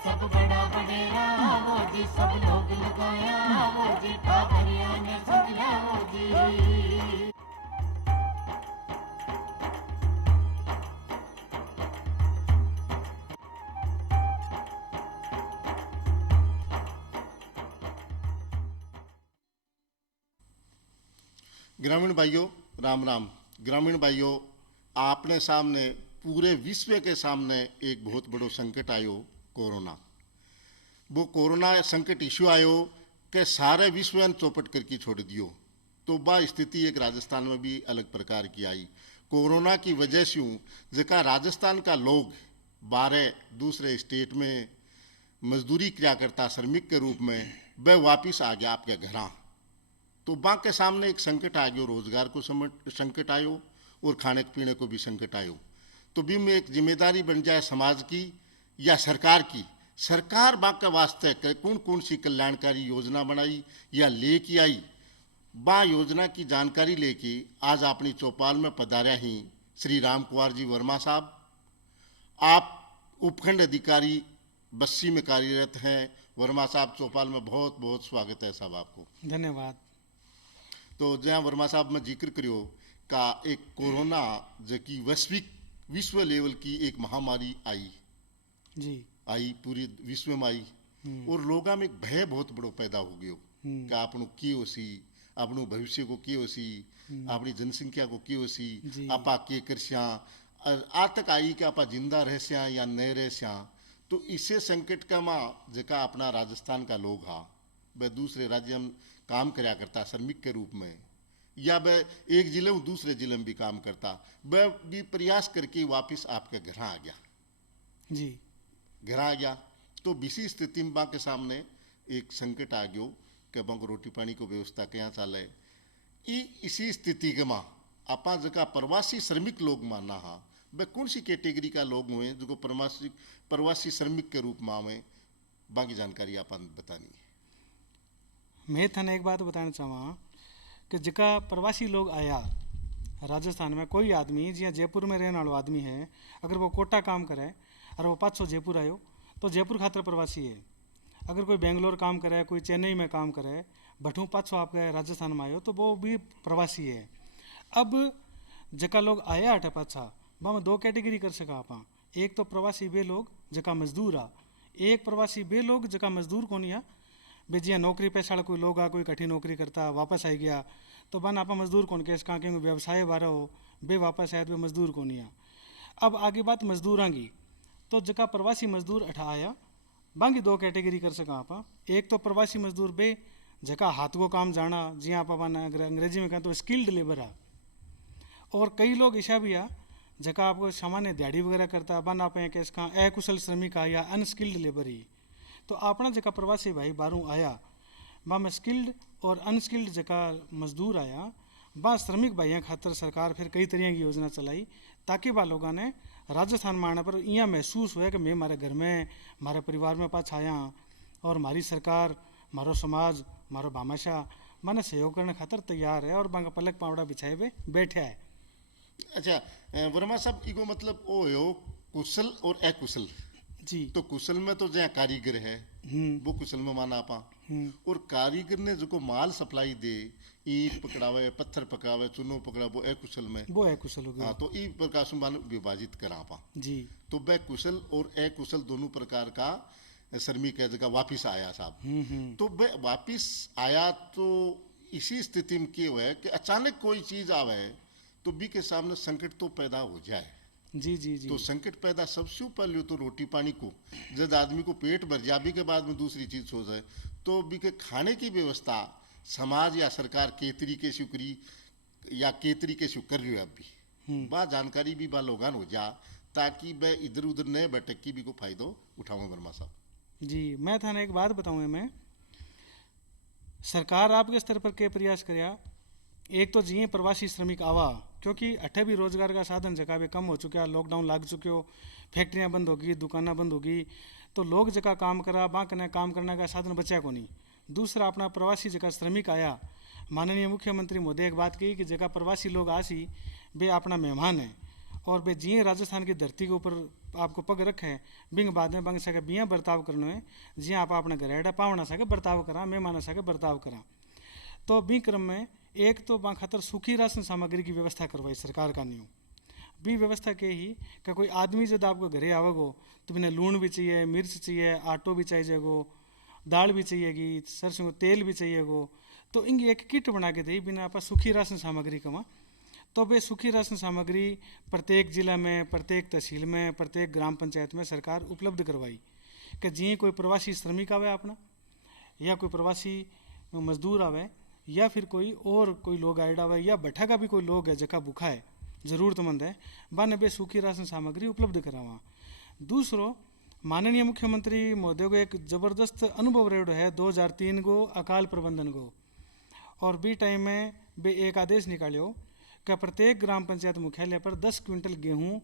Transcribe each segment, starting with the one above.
सब बड़ा बडेरा वो जी, सब लोग लगाया वो जी, ठाकरिया ने समझा वो जी। ग्रामीण भाइयों, राम राम। ग्रामीण भाइयों, आपने सामने पूरे विश्व के सामने एक बहुत बड़ो संकट आयो, कोरोना। वो कोरोना संकट इश्यू आयो कि सारे विश्व ने चौपट करके छोड़ दियो। तो वह स्थिति एक राजस्थान में भी अलग प्रकार की आई। कोरोना की वजह से जका राजस्थान का लोग 12 दूसरे स्टेट में मजदूरी किया करता श्रमिक के रूप में, वह वापिस आ गया आपके घर। तो वहाँ के सामने एक संकट आ गया, रोजगार को संकट आयो और खाने पीने को भी संकट आयो। तो भी में एक जिम्मेदारी बन जाए समाज की या सरकार की। सरकार वहाँ के वास्ते कौन कौन सी कल्याणकारी योजना बनाई या लेके आई, वह योजना की जानकारी लेके आज अपनी चौपाल में पधारा ही श्री राम कुमार जी वर्मा साहब। आप उपखंड अधिकारी बस्सी में कार्यरत हैं। वर्मा साहब, चौपाल में बहुत बहुत स्वागत है साहब आपको। धन्यवाद। तो जहाँ वर्मा साहब में जिक्र करियो का एक कोरोना जो कि वैश्विक विश्व लेवल की एक महामारी आई पूरी विश्व में आई और लोगों में एक भय बहुत बड़ो पैदा हो गयो कि आपनु की होसी, आपनु भविष्य को की होसी, अपनी जनसंख्या को की होसी, आपा के करस्या, आज तक आई कि आपा जिंदा रहस्या या नहीं रहस्या। तो इसे संकट का माँ जका अपना राजस्थान का लोग हा, वह दूसरे राज्य में काम कराया करता श्रमिक के रूप में, या वह एक जिले में दूसरे जिले में भी काम करता, वह भी प्रयास करके वापस आपके घर आ गया जी। घर आ गया। तो इसी स्थिति में के सामने एक संकट आ गयो कि को रोटी पानी को व्यवस्था क्या चाले। इसी स्थिति के माँ आपा जगह प्रवासी श्रमिक लोग माना हा, वह कौन सी कैटेगरी का लोग हुए जो प्रवासी श्रमिक के रूप में आवे, बाकी जानकारी आप बतानी है। मैं थाने एक बात बताना चाहूँ कि जका प्रवासी लोग आया राजस्थान में, कोई आदमी जिया जयपुर में रहने वाला आदमी है, अगर वो कोटा काम करे और वो 500 जयपुर आयो तो जयपुर खातर प्रवासी है। अगर कोई बेंगलोर काम करे, कोई चेन्नई में काम करे, भठू 500 आपके राजस्थान में आयो तो वो भी प्रवासी है। अब जका लोग आया अठे पाछा, वहाँ में 2 कैटेगरी कर सका आप। एक तो प्रवासी वे लोग जका मजदूर आ, एक प्रवासी वे लोग जका मजदूर कोनी आ। बे जिया नौकरी पेशा कोई लोग आ, कोई कठी नौकरी करता वापस आई गया तो बन आप मजदूर कौन केस कहाँ के व्यवसाय बारह हो, बे वापस आया तो वे मजदूर कोनी आ। अब आगे बात मजदूर की, तो जका प्रवासी मजदूर अठा आया बाकी 2 कैटेगरी कर सका आप। एक तो प्रवासी मजदूर बे जका हाथ को काम जाना, जी आप अंग्रेजी में कहें तो स्किल्ड लेबर आ। और कई लोग ऐसा भी आ जका आपको सामान्य दिहाड़ी वगैरह करता, बन आप केस कहाँ अकुशल श्रमिक आ या अनस्किल्ड लेबर ही। तो अपना जका प्रवासी भाई बारू आया, बा में स्किल्ड और अनस्किल्ड जका मजदूर आया, बा श्रमिक भाइयों खातर सरकार फिर कई तरह की योजना चलाई ताकि बा लोगों ने राजस्थान में आने पर यहाँ महसूस हुआ कि मैं मारे घर में मारे परिवार में पास आया और हमारी सरकार, मारो समाज, मारो भामाशाह मैंने सहयोग करने खातर तैयार है और बांगा पलक पावड़ा बिछाए हुए बैठा है। अच्छा वर्मा साहब, इको मतलब ओ हो कुशल और अकुशल जी। तो कुशल में तो जहाँ कारीगर है वो कुशल में माना आपा, और कारीगर ने जो को माल सप्लाई दे, ईंट पकड़ावे, पत्थर पकड़ावे, चूनो पकड़ावे, वो अकुशल में, वो अकुशल हो गया। हाँ, तो ई प्रकार से मान विभाजित करा आपा जी। तो वह कुशल और अकुशल दोनों प्रकार का श्रमिक है जगह वापिस आया साहब। तो वह वापिस आया तो इसी स्थिति में क्या हुआ कि अचानक कोई चीज आवे तो बी के सामने संकट तो पैदा हो जाए। जी जी जी। तो संकट पैदा सबसे पहले तो रोटी पानी को, जब आदमी को पेट भर जाए भी के बाद में दूसरी चीज हो जाए तो भी के खाने की व्यवस्था समाज या सरकार के तरीके से करी या के तरीके से कर रही है। अभी वह जानकारी भी बा लोगान हो जा ताकि वह इधर उधर नए भटक की भी को फायदो उठाऊं। वर्मा साहब जी, मैं थाने एक बात बताऊँ, मैं सरकार आपके स्तर पर के प्रयास कराया। एक तो जी प्रवासी श्रमिक आवा, क्योंकि अठे भी रोजगार का साधन जगह भी कम हो चुका, लॉकडाउन लाग चुक्यो, फैक्ट्रियाँ बंद होगी, दुकाना बंद होगी, तो लोग जगह काम करा बांक ने काम करने का साधन बचा को नहीं। दूसरा अपना प्रवासी जगह श्रमिक आया, माननीय मुख्यमंत्री मोदी एक बात कही कि जगह प्रवासी लोग आसी वे अपना मेहमान है और बे जी राजस्थान की धरती के ऊपर आपको पग रखे बिंग बाद में बंग सके बिया बर्ताव करनो है जी आप अपने घर एडा पावना सके बर्ताव करा मेहमान सके बर्ताव करा। तो बी क्रम में एक तो बा खातर सूखी राशन सामग्री की व्यवस्था करवाई सरकार का नियम भी व्यवस्था के ही कि कोई आदमी जब आपको घरे आवेगो तो बिना लूण भी चाहिए, मिर्च चाहिए, आटो भी चाहिएगो, दाल भी चाहिएगी, सरसों का तेल भी चाहिएगो। तो इनकी एक किट बना के दी बिना आप सूखी राशन सामग्री कमा। तो वे सूखी राशन सामग्री प्रत्येक जिला में, प्रत्येक तहसील में, प्रत्येक ग्राम पंचायत में सरकार उपलब्ध करवाई कि जी कोई प्रवासी श्रमिक आवे अपना या कोई प्रवासी मजदूर आवे या फिर कोई लोग आइड आवे या बैठा का भी कोई लोग है जका भूखा है जरूरतमंद है बाने बे सूखी राशन सामग्री उपलब्ध करावा। दूसरो माननीय मुख्यमंत्री महोदय को एक जबरदस्त अनुभव रेडो है 2003 को अकाल प्रबंधन को और बी टाइम में बे एक आदेश निकालियो कि प्रत्येक ग्राम पंचायत मुख्यालय पर 10 क्विंटल गेहूँ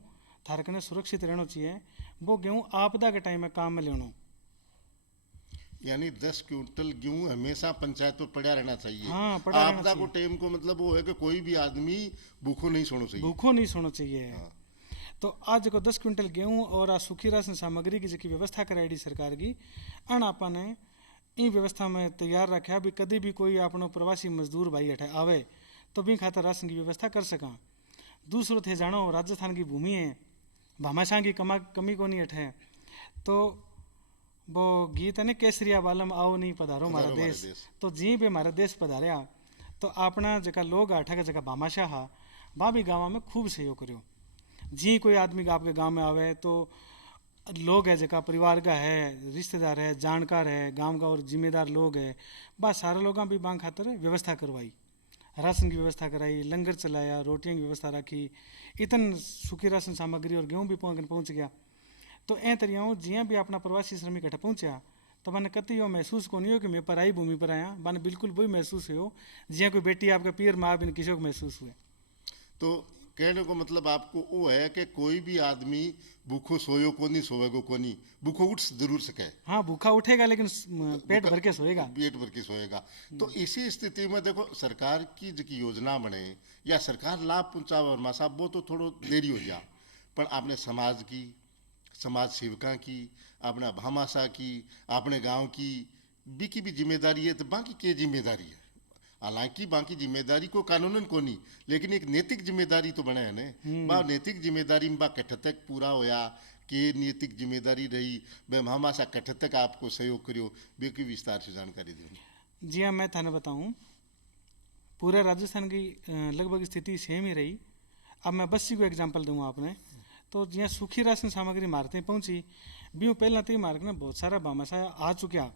थारकने सुरक्षित रहना चाहिए। वो गेहूँ आपदा के टाइम में काम में लेना यानी 10 क्विंटल गेहूं हमेशा पंचायत में पड़ा रहना चाहिए। हाँ, पड़ा रहना आपदा को टाइम को मतलब वो है कि कोई भी आदमी भूखो नहीं सोना चाहिए। भूखो नहीं सोना चाहिए। हाँ। तो आज को 10 क्विंटल गेहूं और आ सूखी राशन सामग्री की जी व्यवस्था कराई सरकार की अन आपा ने इन व्यवस्था में तैयार रखा भी कभी भी कोई अपनो प्रवासी मजदूर भाई अठे आवे तो भी खातर राशन की व्यवस्था कर सका। दूसरो थे जानो राजस्थान की भूमि है भामाशाह की कमी को नहीं अठे तो वो गीत है ना केसरिया बालम आओ नहीं पधारो हमारा देश। तो जी भी हमारा देश पधारिया तो अपना जगह लोग आठा का जगह भामाशाह वहाँ भी गाँव में खूब सहयोग करो। जी कोई आदमी आपके गांव में आवे तो लोग है जगह परिवार का है, रिश्तेदार है, जानकार है, गांव का और जिम्मेदार लोग है बस सारे लोग भी बांग खातर व्यवस्था करवाई, राशन की व्यवस्था कराई, लंगर चलाया, रोटियों की व्यवस्था रखी, इतन सूखी राशन सामग्री और गेहूँ भी पहुँच गया। तो ए तरियाओं जिया भी अपना प्रवासी श्रमिक अठे पहुँचा तो मैंने कति यो महसूस को नहीं हो कि मैं पराई भूमि पर आया मैंने बिल्कुल वही महसूस हो जिया कोई बेटी आपका पीर माँ बिन किसी को महसूस हुए। तो कहने को मतलब आपको वो है कि कोई भी आदमी भूखो सोयो को नहीं सोएगो को नहीं भूखो उठ जरूर सके। हाँ भूखा उठेगा लेकिन पेट भर के सोएगा। पेट भर के सोएगा। तो इसी स्थिति में देखो सरकार की जो योजना बने या सरकार लाभ पहुंचावे और साहब वो तो थोड़ो देरी हो गया पर आपने समाज की, समाज सेविका की, अपना भामाशाह की, अपने गांव की भी जिम्मेदारी है। तो बाकी के जिम्मेदारी है हालांकि बाकी जिम्मेदारी को कानूनन को नहीं लेकिन एक नैतिक जिम्मेदारी तो बने है ने बा नैतिक जिम्मेदारी में बा कठ तक पूरा होया कि नैतिक जिम्मेदारी रही बे भामाशाह कठ तक आपको सहयोग करियो बेकी विस्तार से जानकारी दो। जी हाँ मैं थाने बताऊँ पूरे राजस्थान की लगभग स्थिति सेम ही रही। अब मैं बस्सी को एग्जाम्पल दूंगा आपने तो जिया सूखी राशन सामग्री मारते पहुंची भी पहला तो मार्ग ने बहुत सारा भामाशाह आ चुका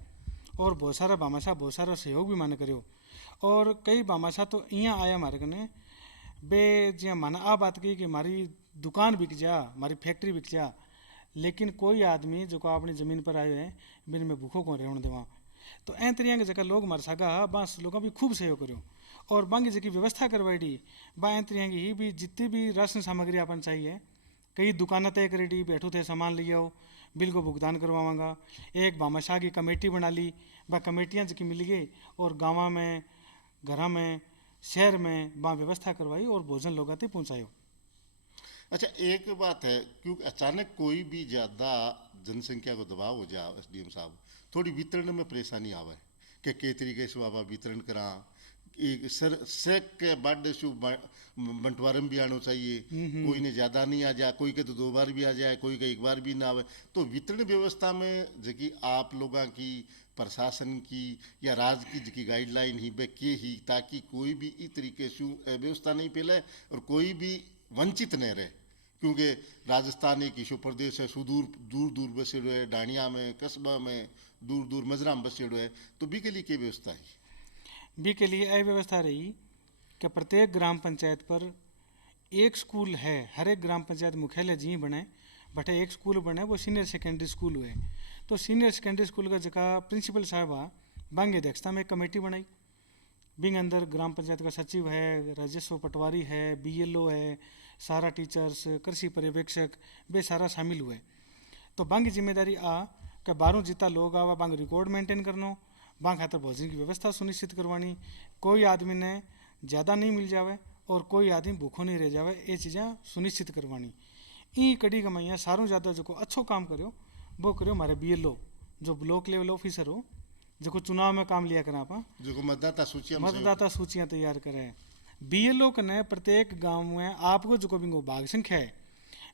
और बहुत सारा भामाशाह बहुत सारा सहयोग भी माने करो और कई भामाशाह तो यहाँ आया मार्ग ने बे जिया माना आ बात की कि हमारी दुकान बिक जा हमारी फैक्ट्री बिक जा लेकिन कोई आदमी जो अपनी ज़मीन पर आए हैं बिन में भूखों को रहने देवा। तो ऐ तरिया के जगह लोग मर सका बस लोगों भी खूब सहयोग करो और बाकी जी व्यवस्था करवाई डी बा ऐ तरिया की भी जितनी भी राशन सामग्री अपन चाहिए कई दुकानें तय करेगी बैठो थे सामान ले आओ बिल को भुगतान करवावांगा। एक भामाशाह की कमेटी बना ली व कमेटियाँ जी मिल गई और गाँव में घर में शहर में वहाँ व्यवस्था करवाई और भोजन लोगों तक पहुँचायो। अच्छा एक बात है क्योंकि अचानक कोई भी ज़्यादा जनसंख्या को दबाव हो जाए एसडीएम साहब थोड़ी वितरण में परेशानी आवे कि के तरीके से बाबा वितरण करा एक सर सेक के बाद शु बंटवारम भी आना चाहिए कोई ने ज़्यादा नहीं आ जाए कोई के तो 2 बार भी आ जाए कोई के 1 बार भी ना आवे। तो वितरण व्यवस्था में जबकि आप लोगों की प्रशासन की या राज्य की जबकि गाइडलाइन ही बे के ही ताकि कोई भी इस तरीके से व्यवस्था नहीं फैले और कोई भी वंचित नहीं रहे क्योंकि राजस्थान एक ईशो प्रदेश है सुदूर दूर दूर बसेड़ो है डाणिया में कस्बा में दूर दूर मजरा में बसेड़ो है तो बी के लिए क्या व्यवस्था है? बी के लिए यह व्यवस्था रही कि प्रत्येक ग्राम पंचायत पर एक स्कूल है हर एक ग्राम पंचायत मुख्यालय जी बने बटे एक स्कूल बने वो सीनियर सेकेंडरी स्कूल हुए। तो सीनियर सेकेंडरी स्कूल का जगह प्रिंसिपल साहब बांग अध्यक्षता में एक कमेटी बनाई बिंग अंदर ग्राम पंचायत का सचिव है, राजस्व पटवारी है, बीएलओ है, सारा टीचर्स, कृषि पर्यवेक्षक वे सारा शामिल हुए। तो बांग की जिम्मेदारी कि 12 जितना लोग आवा बांग रिकॉर्ड मेंटेन करनो बांग खातर भोजन की व्यवस्था सुनिश्चित करवानी कोई आदमी ने ज़्यादा नहीं मिल जावे और कोई आदमी भूखो नहीं रह जावे, ये चीज़ें सुनिश्चित करवानी। ई कड़ी कमाइया सारों ज़्यादा जो अच्छो काम करो वो करो हमारे BLO जो ब्लॉक लेवल ऑफिसर हो, जो चुनाव में काम लिया करा आप, जो मतदाता सूचियाँ तैयार करे। BLO कने प्रत्येक गांव में आपको जो बिंगो भाग संख्या है,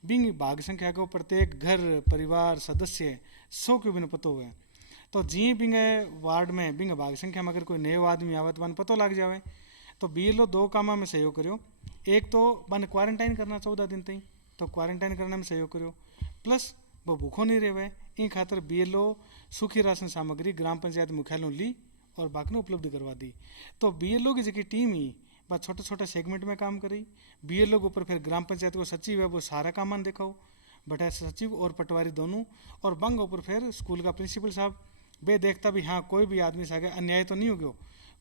बिंग भाग संख्या को प्रत्येक घर परिवार सदस्य 100 के बिन पतो हुए, तो जी बिंग वार्ड में बिंग भाग संख्या में अगर कोई नयो आदमी आवे तो बन पतो लग जावे। तो BLO 2 कामा में सहयोग करो। एक तो बन क्वारंटाइन करना 14 दिन तक, तो क्वारंटाइन करने में सहयोग करो, प्लस वो भूखो नहीं रहे। इन खातर BLO सूखी राशन सामग्री ग्राम पंचायत मुख्यालयों ली और बाकी उपलब्ध करवा दी। तो BLO की जी टीम ही बस छोटे छोटे सेगमेंट में काम करी। BLO के ऊपर फिर ग्राम पंचायत को सचिव है वो सारा काम दिखाओ, बटा सचिव और पटवारी दोनों, और बंग ऊपर फिर स्कूल का प्रिंसिपल साहब वे देखता भी हाँ कोई भी आदमी सागे अन्याय तो नहीं हो गयो,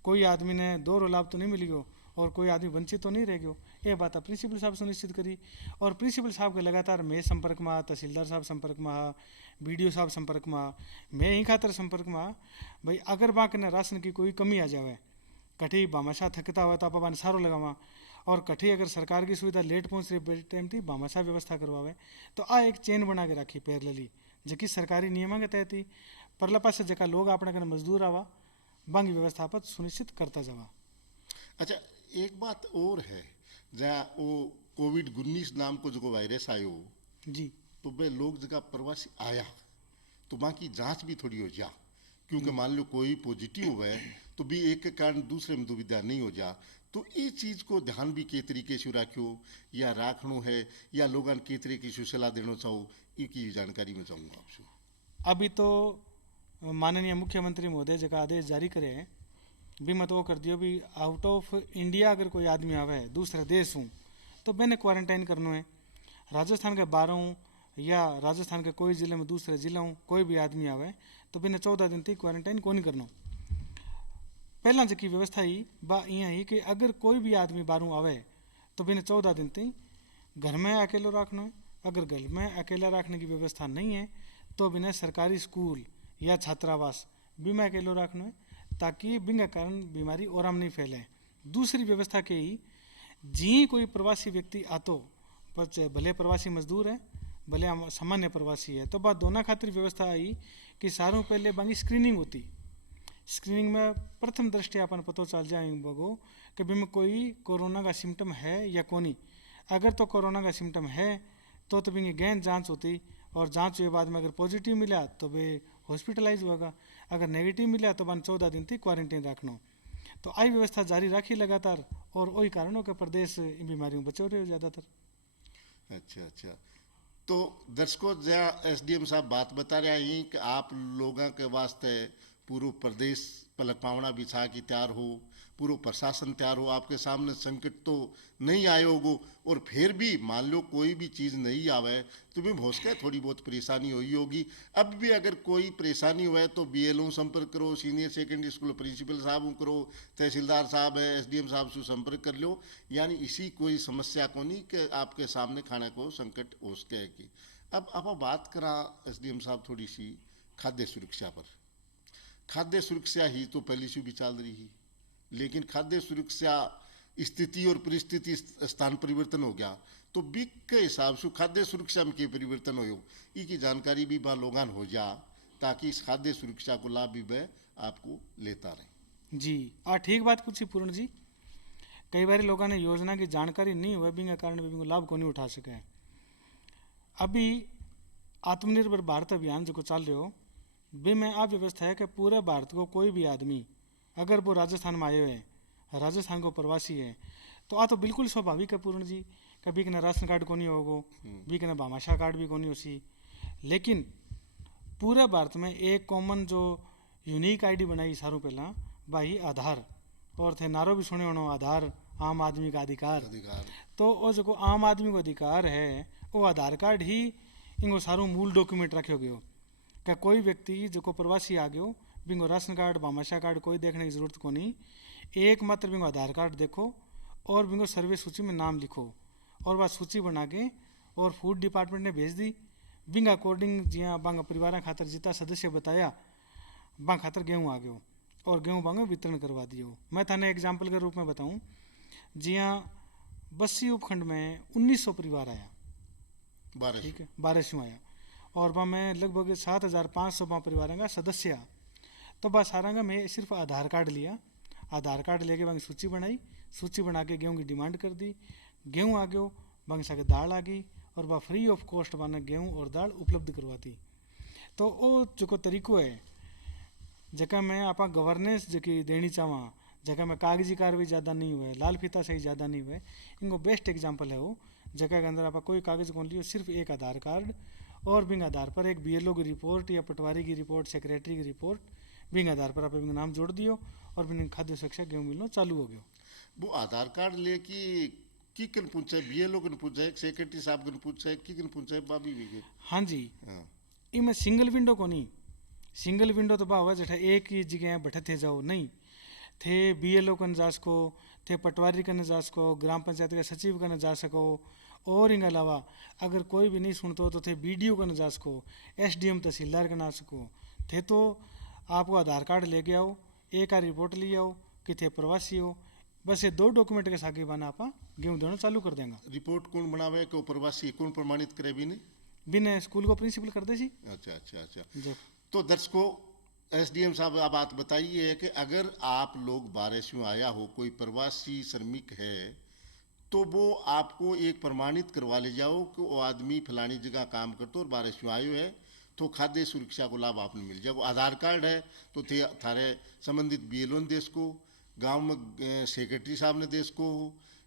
कोई आदमी ने दो लाभ तो नहीं मिल गयो और कोई आदमी वंचित तो नहीं रह गयो। ये बात प्रिंसिपल साहब सुनिश्चित करी। और प्रिंसिपल साहब के लगातार मैं संपर्क में, तहसीलदार साहब संपर्क में, BDO साहब संपर्क में, मैं ही खातर संपर्क में भाई अगर बाक ने राशन की कोई कमी आ जाए, कठी भामाशाह थकता हुआ तो आप सारो लगावा, और कठी अगर सरकार की सुविधा लेट पहुँच रही टाइम थी भामाशाह व्यवस्था करवावे। तो आ एक चेन बना के रखी पैरेलली, जबकि सरकारी नियमों के तहत ही परला पास जका लोग अपने कने मजदूर आवा बंग व्यवस्था पर सुनिश्चित करता जावा। अच्छा, एक बात और है, जहाँ वो COVID-19 नाम को जो वायरस आयो जी, तो वे लोग जगह प्रवासी आया तो वहाँ की जांच भी थोड़ी हो जा, क्योंकि मान लो कोई पॉजिटिव हुआ है तो भी एक के कारण दूसरे में दुविधा नहीं हो जा। तो ये चीज़ को ध्यान भी के तरीके से रखो या राखनो है या लोगन के तरीके से सलाह देना चाहो, इसकी जानकारी में चाहूँगा आपसे। अभी तो माननीय मुख्यमंत्री महोदय जगह आदेश जारी करे हैं भी मत वो कर दियो भी आउट ऑफ इंडिया अगर कोई आदमी आवे दूसरे देश हूँ तो मैंने क्वारंटाइन करना है। राजस्थान के 12 हूँ या राजस्थान के कोई ज़िले में दूसरे ज़िला हूँ कोई भी आदमी आवे तो मैंने 14 दिन तक क्वारंटाइन को नहीं करना। पहला जी व्यवस्था ही बा यहाँ ही कि अगर कोई भी आदमी बाहरों आवे तो मैंने 14 दिन तक घर में अकेलो रखना है। अगर घर में अकेला रखने की व्यवस्था नहीं है तो बिना सरकारी स्कूल या छात्रावास भी में अकेलो रखना है, ताकि बिना कारण बीमारी और नहीं फैले। दूसरी व्यवस्था के ही जी कोई प्रवासी व्यक्ति आतो भले प्रवासी मजदूर है भले सामान्य प्रवासी है, तो बात दोनों खातिर व्यवस्था आई कि सारों पहले बांगी स्क्रीनिंग होती। स्क्रीनिंग में प्रथम दृष्टि अपन पतो चल जाए बगो कि भी में कोई कोरोना का सिम्टम है या कोनी। अगर तो कोरोना का सिम्टम है तो भी गहन जांच होती और जांच के बाद में अगर पॉजिटिव मिला तो वे हॉस्पिटलाइज होगा, अगर नेगेटिव मिला तो बन 14 दिन तक क्वारंटाइन रखना। तो आई व्यवस्था जारी रखी लगातार और वही कारणों के प्रदेश इन बीमारियों बचे रहे ज़्यादातर। अच्छा, तो दर्शकों जहाँ SDM साहब बात बता रहे हैं कि आप लोगों के वास्ते पूरा प्रदेश पलक पावना बिछा के तैयार हो, पूरा प्रशासन तैयार हो। आपके सामने संकट तो नहीं आए होगो और फिर भी मान लो कोई भी चीज़ नहीं आवे तो भी हो सके थोड़ी बहुत परेशानी हुई होगी। अब भी अगर कोई परेशानी हुआ है तो BLO संपर्क करो, सीनियर सेकेंडरी स्कूल प्रिंसिपल साहब करो, तहसीलदार साहब है SDM साहब से संपर्क कर लो। यानी इसी कोई समस्या को नहीं कि आपके सामने खाने को संकट हो सके की। अब आप बात करा SDM साहब थोड़ी सी खाद्य सुरक्षा पर। खाद्य सुरक्षा ही तो पहले से भी चल रही है, लेकिन खाद्य सुरक्षा स्थिति और परिस्थिति स्थान परिवर्तन हो गया तो बिक के हिसाब से खाद्य सुरक्षा में क्या परिवर्तन हो इसकी जानकारी भी बा लोगान हो जा, ताकि इस खाद्य सुरक्षा को लाभ भी वह आपको लेता रहे। जी ठीक बात पूछी पूर्ण जी। कई बार लोगों ने योजना की जानकारी नहीं हुआ बिना कारण भी लाभ को नहीं उठा सके। अभी आत्मनिर्भर भारत अभियान जो चल रहे हो बे में आप व्यवस्था है कि पूरे भारत को कोई भी आदमी अगर वो राजस्थान में आए हुए हैं, राजस्थान को प्रवासी है, तो तो बिल्कुल स्वाभाविक है पूर्ण जी कभी के राशन कार्ड को नहीं होगो, भी के भामाशाह कार्ड भी को नहीं होसी। लेकिन पूरे भारत में एक कॉमन जो यूनिक ID बनाई सारों पहला भाई आधार, और थे नारो भी सुने होना आधार आम आदमी का अधिकार। तो वो जो आम आदमी को अधिकार है वो आधार कार्ड ही इनको सारों मूल डॉक्यूमेंट रखे गयो क्या कोई व्यक्ति जो को प्रवासी आ गयो Bingo ration card Bhamashah card कोई देखने की जरूरत को नहीं, एक मात्र बिंगो आधार कार्ड देखो और बिंगो सर्वे सूची में नाम लिखो और वह सूची बना के और फूड डिपार्टमेंट ने भेज दी। बिंग अकॉर्डिंग जिया बांग परिवार खातर जितना सदस्य बताया बांग खातर गेहूँ आ गयो और गेहूँ बांग वितरण करवा दियो। मैं थाने एग्जाम्पल के रूप में बताऊँ, जिया बस्सी उपखंड में 1900 परिवार आया, 12 ठीक है, 1200 आया। और वहाँ में लगभग 7500 वहाँ परिवारों का सदस्य आ। तो बस सारा का मैं सिर्फ आधार कार्ड लिया, आधार कार्ड लेके वहाँ सूची बनाई, सूची बना के गेहूँ की डिमांड कर दी, गेहूँ आ गयो, वहाँ साके दाल आ गई, और वह फ्री ऑफ कॉस्ट वहाँ गेहूँ और दाल उपलब्ध करवाती। तो वो जो तरीको है जगह में आप गवर्नेंस जी देनी चाहवा, जगह में कागजी कार्रवाई ज़्यादा नहीं हुए, लाल फीता सही ज़्यादा नहीं हुए, इनको बेस्ट एग्जाम्पल है वो। जगह के अंदर आप कोई कागज कौन लियो, सिर्फ एक आधार कार्ड और बिंग आधार पर एक BLO की रिपोर्ट या पटवारी की रिपोर्ट, सेक्रेटरी की रिपोर्ट, बिंग आधार पर आप बिंग नाम जोड़ दियो और बिंग खाद्य सुरक्षा गेहूँ मिलना चालू हो गयो। वो आधार कार्ड लेके की कन पूछे, BLO कन पूछे, सेक्रेटरी साहब कन पूछे, की कन पूछे बाबी भी के? हाँ जी, हाँ इमें सिंगल विंडो को नहीं, सिंगल विंडो तो बाबा जेठा एक ही जगह बैठे थे जाओ नहीं थे, BLO कन जा सको, थे पटवारी कन जा सको, ग्राम पंचायत के सचिव कन जा सको, और इनके अलावा अगर कोई भी नहीं सुनते हो तो थे BDO कन जा सको, SDM तहसीलदार कन आ सको थे। तो आपको आधार कार्ड लेके आओ, एक आ रिपोर्ट ले आओ कि थे प्रवासी हो, बस ये 2 डॉक्यूमेंट के साथ बना आप गेहूँ देना चालू कर देंगे। रिपोर्ट कौन बनावे को प्रवासी कौन प्रमाणित करे भी नहीं? बिना स्कूल को प्रिंसिपल कर दे जी। अच्छा अच्छा अच्छा। जब तो दर्शकों, SDM साहब आप बात बताइए कि अगर आप लोग 1200 आया हो, कोई प्रवासी श्रमिक है, तो वो आपको एक प्रमाणित करवा ले जाओ कि वो आदमी फलानी जगह काम करते और 1200 आयो है, तो खाद्य सुरक्षा को लाभ आपने मिल जाएगा। आधार कार्ड है तो थे थारे संबंधित BLO ने देश को, गांव में सेक्रेटरी साहब ने देश को,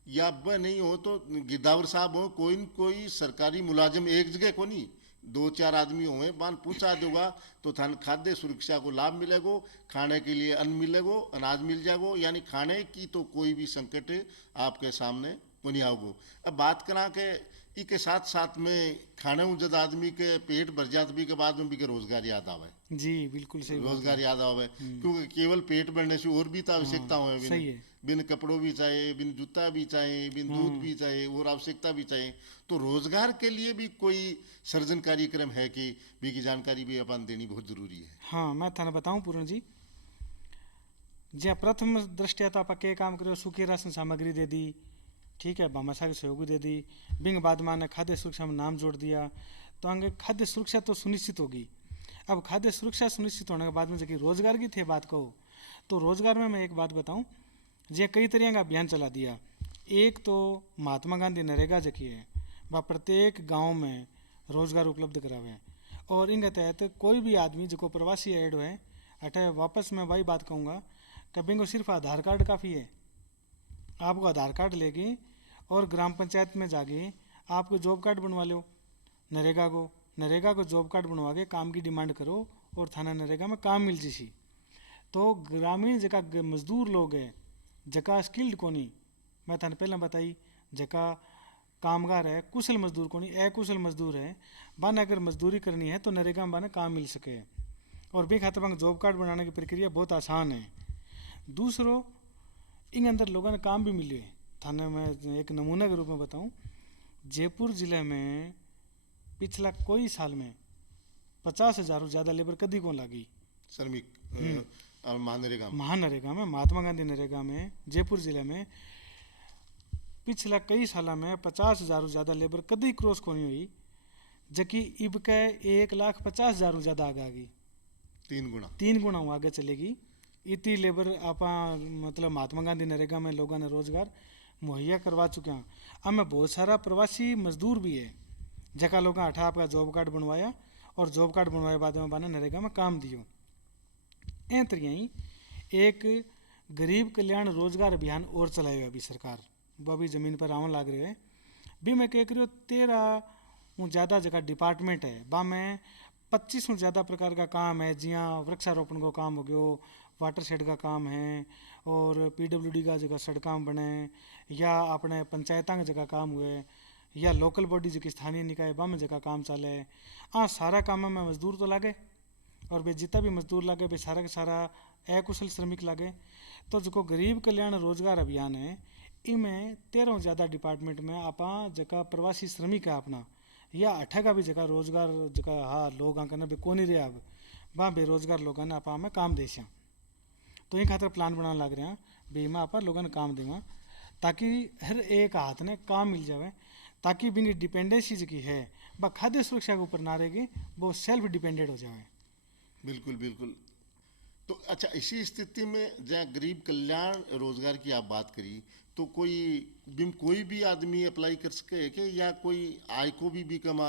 या वह नहीं हो तो गिरदावर साहब हो, कोई न कोई सरकारी मुलाजिम एक जगह को नहीं, 2-4 आदमी हुए बान पूछा दोगा तो थान खाद्य सुरक्षा को लाभ मिलेगो, खाने के लिए अन्न मिलेगो, अनाज मिल जाएगो, यानी खाने की तो कोई भी संकट आपके सामने को नहीं आओगो। अब बात करा के इसके साथ साथ में खाने में जब आदमी के पेट भर जात भी के बाद में भी के रोजगार याद आवे जी, बिल्कुल सही बात है। रोजगार याद आवे, क्योंकि केवल पेट भरने से और भी तो आवश्यकता हो, सही है। बिन कपड़ों भी चाहिए, बिन जूता भी चाहिए, बिन दूध भी चाहिए, और आवश्यकता भी चाहिए। तो रोजगार के लिए भी कोई सर्जन कार्यक्रम है कि भी की जानकारी भी अपन देनी बहुत जरूरी है। हाँ, मैं थाने बताऊं पूर्ण जी, ज्या प्रथम दृष्टिया तो आप के काम करो, सूखी राशन सामग्री दे दी, ठीक है, भामाशाह के सहयोग दे दी, बिंग बाद में खाद्य सुरक्षा में नाम जोड़ दिया, तो आगे खाद्य सुरक्षा तो सुनिश्चित होगी। अब खाद्य सुरक्षा सुनिश्चित होने के बाद में जबकि रोजगार की थे बात कहो, तो रोजगार में मैं एक बात बताऊं, जे कई तरह का अभियान चला दिया। एक तो महात्मा गांधी नरेगा जकी है, वह प्रत्येक गांव में रोजगार उपलब्ध करावे, और इनके तहत कोई भी आदमी जो प्रवासी ऐड है अटे वापस मैं वही बात कहूँगा कि बिंगो सिर्फ आधार कार्ड काफ़ी है। आपको आधार कार्ड लेके और ग्राम पंचायत में जाके आपको जॉब कार्ड बनवा लो, नरेगा को जॉब कार्ड बनवा के काम की डिमांड करो और थाना नरेगा में काम मिल जी। तो ग्रामीण जगह मजदूर लोग है जका स्किल्ड को नहीं, मैं थाने पहले बताई, जका कामगार है, कुशल मजदूर को नहीं, अकुशल मजदूर है, बाने अगर मजदूरी करनी है तो नरेगा में बाने काम मिल सके, और भी खातर बांग जॉब कार्ड बनाने की प्रक्रिया बहुत आसान है। दूसरों इन अंदर लोगों ने काम भी मिले। थाने में एक नमूने के रूप में बताऊं, जयपुर जिले में पिछला कोई साल में 50,000 ज़्यादा लेबर कदी को लगी श्रमिक महानरेगा में, महात्मा गांधी नरेगा में जयपुर जिले में पिछला कई साल में 50,000 ज़्यादा लेबर कदी क्रॉस को नहीं हुई, जबकि इब के 1,50,000 ज़्यादा आगे आ गई, 3 गुना आगे चलेगी। इतनी लेबर आप मतलब महात्मा गांधी नरेगा में लोगों ने रोजगार मुहैया करवा चुके हैं। अब में बहुत सारा प्रवासी मजदूर भी है जगह लोग अठा आपका जॉब कार्ड बनवाया और जॉब कार्ड बनवाए बाद में बाने नरेगा में काम दियो। ए तरिया ही एक गरीब कल्याण रोजगार अभियान और चलायो अभी सरकार, वो अभी ज़मीन पर आवन लाग रहे है। भी मैं कह रही हूँ 13 ज़्यादा जगह डिपार्टमेंट है, बा में 25 ज़्यादा प्रकार का काम है, जियाँ वृक्षारोपण का काम हो गयो, वाटर शेड का काम है, और PWD का जगह सड़क बने, या अपने पंचायत का जगह काम हुए, या लोकल बॉडी जो स्थानीय निकाय बा में जगह काम चले। सारा काम में मजदूर तो लागे, और वे जितना भी मजदूर लागे वे सारा के सारा अकुशल श्रमिक लागे। तो जो गरीब कल्याण रोजगार अभियान है, इनमें 13 ज़्यादा डिपार्टमेंट में आप जगह प्रवासी श्रमिक है अपना, या अठा का भी जगह रोजगार जगह हाँ लोग करना भी को नहीं रहे, अब वहाँ बेरोजगार लोगों ने आप काम दे। तो इन खातर प्लान बनाने लग रहे हैं भी मैं आप लोगों ने काम देवा। ताकि हर एक हाथ ने काम मिल जावे, ताकि बिनी डिपेंडेंसी जी है वह खाद्य सुरक्षा के ऊपर ना रहेगी, वो सेल्फ डिपेंडेंट हो जाए। बिल्कुल बिल्कुल। तो अच्छा, इसी स्थिति में जहाँ गरीब कल्याण रोजगार की आप बात करी, तो कोई भी आदमी अप्लाई कर सके है कि, या कोई आय को भी कमा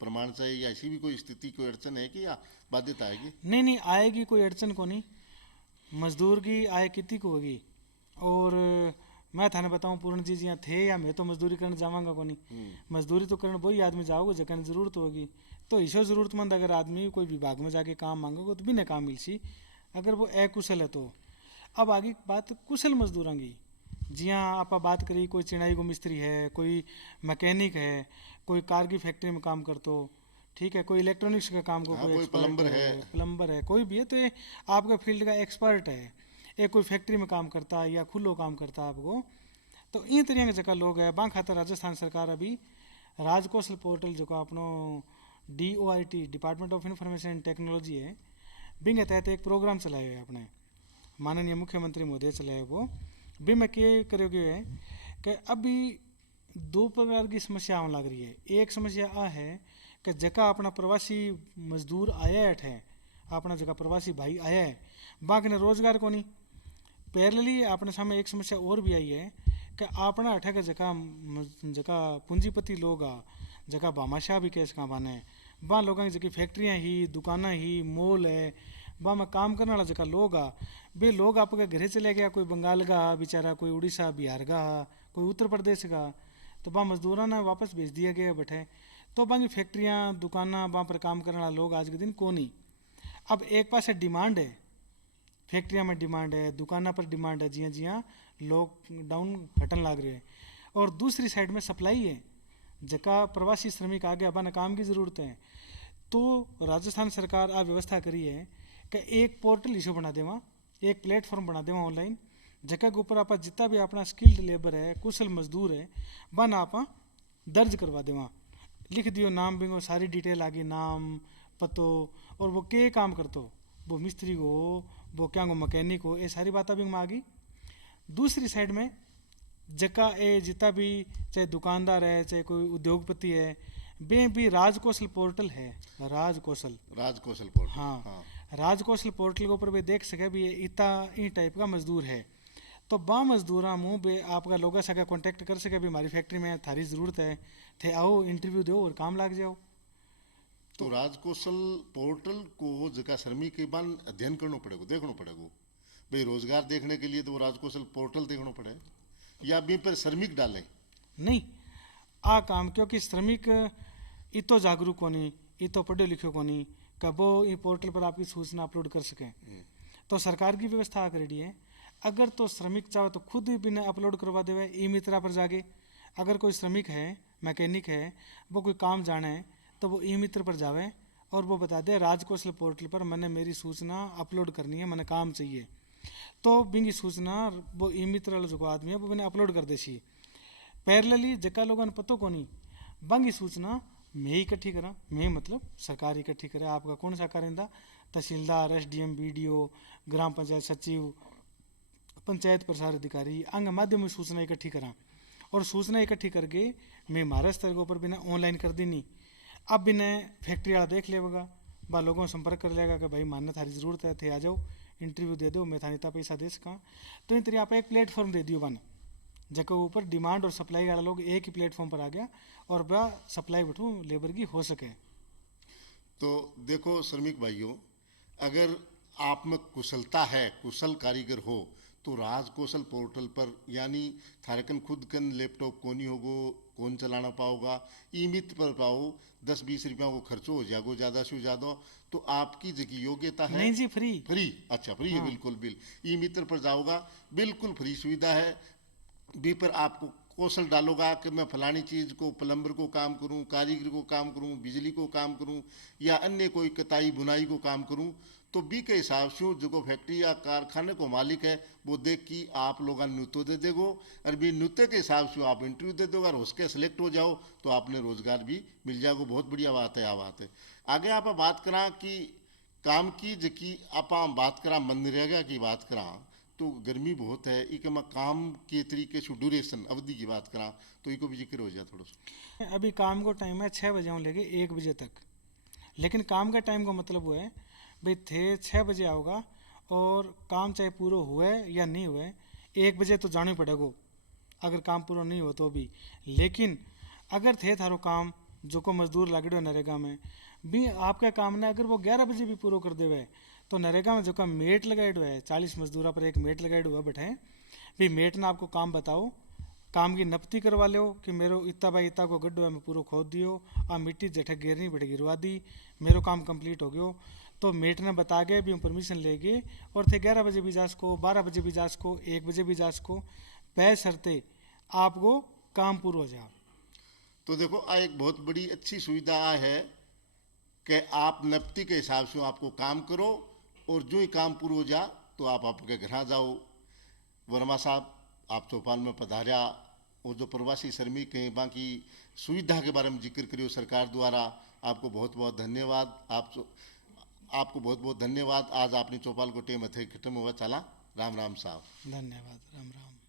प्रमाण चाहिए, या ऐसी भी कोई स्थिति कोई अड़चन है कि, या बाध्यता आएगी? नहीं नहीं, आएगी कोई अड़चन को नहीं। मजदूर की आय कितनी को होगी। और मैं थाने बताऊं पूर्ण जी यहाँ थे या मैं तो मजदूरी करने जावांगा को नहीं। मजदूरी तो करने वही आदमी जाओगे जगह जरूरत होगी। तो ईशो जरूरतमंद अगर आदमी कोई विभाग में जाके काम मांगोगे तो भी न काम मिल सी, अगर वो अकुशल है तो। अब आगे बात कुशल मजदूरों की, जी हाँ आप बात करी, कोई चिनाई को मिस्त्री है, कोई मैकेनिक है, कोई कार की फैक्ट्री में काम करते हो, ठीक है, कोई इलेक्ट्रॉनिक्स का काम को, हाँ, कोई कोई प्लम्बर है, कोई भी है, तो ये आपका फील्ड का एक्सपर्ट है। एक कोई फैक्ट्री में काम करता है या खुलो काम करता है आपको, तो इन तरह के जगह लोग है। बां खातर राजस्थान सरकार अभी राजकौशल पोर्टल जो का अपनो DOIT department of information and technology है, बिंग तहत एक प्रोग्राम चलाए हुए अपने माननीय मुख्यमंत्री महोदय चलाए। वो भी मैं क्या करोगे है कि अभी दो प्रकार की समस्या आने लग रही है। एक समस्या आ है कि जगह अपना प्रवासी मजदूर आया है, अपना जगह प्रवासी भाई आया है, बाकी ने रोजगार को नहीं। पैरेलली अपने सामने एक समस्या और भी आई है कि अपना अठा का जगह पूंजीपति लोग आ, जगह भामाशाह भी कैसे कहाँ बाने, वहाँ लोगों की जगह फैक्ट्रियाँ ही, दुकाना ही, मॉल है, वहाँ में काम करने वाला जगह लोग आ, वे लोग आपके घरे चले गया, कोई बंगाल का बेचारा, कोई उड़ीसा बिहार का, कोई उत्तर प्रदेश का, तो वहाँ मजदूरों ने वापस भेज दिया गया बैठे। तो वहाँ की फैक्ट्रियाँ दुकाना वहाँ पर काम करने वाला लोग आज के दिन को नहीं। अब एक पास डिमांड है, फैक्ट्रिया में डिमांड है, दुकाना पर डिमांड है, जियाँ जियाँ लॉकडाउन हटन लग रहे हैं, और दूसरी साइड में सप्लाई है, जगह प्रवासी श्रमिक आ गया, बना काम की ज़रूरत है। तो राजस्थान सरकार आ व्यवस्था करी है कि एक पोर्टल इशू बना देवा, एक प्लेटफॉर्म बना देवा ऑनलाइन, जगह के ऊपर आप जितना भी अपना स्किल्ड लेबर है, कुशल मजदूर है, बन आप दर्ज करवा देवा, लिख दियो नाम बिंगो, सारी डिटेल आ गई, नाम पतो, और वो के काम करते हो, वो मिस्त्री हो, वो क्या हो मैकेनिक हो, ये सारी बातें भी में आ गई। दूसरी साइड में जगह ए जितना भी चाहे दुकानदार है, चाहे कोई उद्योगपति है, वे भी राजकौशल पोर्टल है, राजकौशल पोर्टल, हाँ, राजकौशल पोर्टल के ऊपर भी देख सके भी इतना इन टाइप का मजदूर है। तो बा मजदूरा मुँह बे आपका लोग सके कॉन्टेक्ट कर सके भी हमारी फैक्ट्री में थारी ज़रूरत है, थे आओ इंटरव्यू दो और काम लाग जाओ। तो राजकौशल पोर्टल को जगह श्रमिक के बाद अध्ययन करना पड़ेगा, देखना पड़ेगा भाई, रोजगार देखने के लिए तो वो राजकौशल पोर्टल देखना पड़े, या भी पर श्रमिक डालें? नहीं, आ काम क्योंकि श्रमिक इतो जागरूक होनी, इतो पढ़े लिखे को नहीं, कब वो ये पोर्टल पर आपकी सूचना अपलोड कर सकें। तो सरकार की व्यवस्था आ करेगी है, अगर तो श्रमिक चाहे तो खुद ही बिना अपलोड करवा देवे ई मित्रा पर जाके। अगर कोई श्रमिक है, मैकेनिक है, वो कोई काम जाने है, तो वो ई मित्र पर जावे और वो बता दे राजकौशल पोर्टल पर मैंने मेरी सूचना अपलोड करनी है, मैंने काम चाहिए, तो बिंगी सूचना वो ई मित्र वाला जो आदमी है वो मैंने अपलोड कर देसी। पैरेलली जका लोगों ने पतो को नहीं, बंगी सूचना मैं ही इकट्ठी करा, मैं मतलब सरकार इकट्ठी करे, आपका कौन सा करेंदा, तहसीलदार, SDM, BDO, ग्राम पंचायत सचिव, पंचायत प्रसार अधिकारी, अंग माध्यम में सूचना इकट्ठी करा, और सूचना इकट्ठी करके मैं हमारे स्तर के ऊपर बिना ऑनलाइन कर दी नहीं। अब बिना फैक्ट्री वाला देख लेगा, बा लोगों से संपर्क कर लेगा कि भाई मानना थारी ज़रूरत है, थे आ जाओ इंटरव्यू दे दो, मैं थानी इतना पैसा दे सका। तो इन तरह आप एक प्लेटफॉर्म दे दियो बन, जगह ऊपर डिमांड और सप्लाई वाला लोग एक ही प्लेटफॉर्म पर आ गया और वह सप्लाई बैठू लेबर की हो सके। तो देखो श्रमिक भाइयों, अगर आप में कुशलता है, कुशल कारीगर हो, तो राजकौशल पोर्टल पर, यानी थारेकन खुद कन लैपटॉप कौन ही होगो, कौन चलाना पाओगा, ई मित्र पर पाओ, 10-20 रुपया को खर्चो हो जाएगो ज़्यादा से ज़्यादा, तो आपकी जगह योग्यता है। नहीं जी, फ्री अच्छा फ्री है, बिल्कुल ई मित्र पर जाओगा, बिल्कुल फ्री सुविधा है। बी पर आपको कौशल डालोगा कि मैं फलानी चीज़ को, प्लम्बर को काम करूं, कारीगर को काम करूं, बिजली को काम करूं, या अन्य कोई कताई बुनाई को काम करूं, तो बी के हिसाब से जो फैक्ट्री या कारखाने को मालिक है वो देख कि आप लोग न्यूतो दे देगो, और भी न्यूते के हिसाब से आप इंटरव्यू दे दोगे, और उसके सिलेक्ट हो जाओ तो आपने रोजगार भी मिल जाएगा। बहुत बढ़िया बात है, आ बात है। आगे आप बात करा कि काम की जकी आप बात करा मनरेगा की बात करा, तो गर्मी बहुत है, एक मैं काम के तरीके से ड्यूरेशन अवधि की बात करा तो इको भी जिक्र हो जाए थोड़ा सा। अभी काम को टाइम है 6 बजे हम लेके 1 बजे तक, लेकिन काम का टाइम का मतलब वो है भाई थे 6 बजे आओगा और काम चाहे पूरा हुए या नहीं हुए 1 बजे तो जाना ही पड़ेगा, अगर काम पूरा नहीं हो तो भी। लेकिन अगर थे थारो काम जो को मजदूर लग रहे हो नरेगा में भी आपका काम ने अगर वो 11 बजे भी पूरा कर देवे तो नरेगा में जो का मेट लगाए है 40 मजदूरा पर एक मेट लगाए हुआ बैठे भी मेट ने आपको काम बताओ, काम की नपती करवा लो कि मेरो इतना बाई इतना को गड्ढो है मैं पूरा खोद दियो, आ मिट्टी जठे गिरनी बैठे गिरवा दी, मेरो काम कंप्लीट हो गयो। तो मेट ने बता गए भी हम परमिशन ले गए और थे 11 बजे भी जा सको, 12 बजे भी जा सको, 1 बजे भी जा सको, पै शर्ते आपको काम पूरा हो जाए। तो देखो आ एक बहुत बड़ी अच्छी सुविधा है कि आप नपती के हिसाब से आपको काम करो और जो ही काम पूरा हो जा तो आप आपके घर जाओ। वर्मा साहब आप चौपाल में पधारा और जो प्रवासी श्रमिक हैं बाकी सुविधा के बारे में जिक्र करियो सरकार द्वारा, आपको बहुत बहुत धन्यवाद। आपको बहुत बहुत धन्यवाद। आज आपने चौपाल को टेम थे खत्म हुआ चला। राम राम साहब। धन्यवाद। राम राम।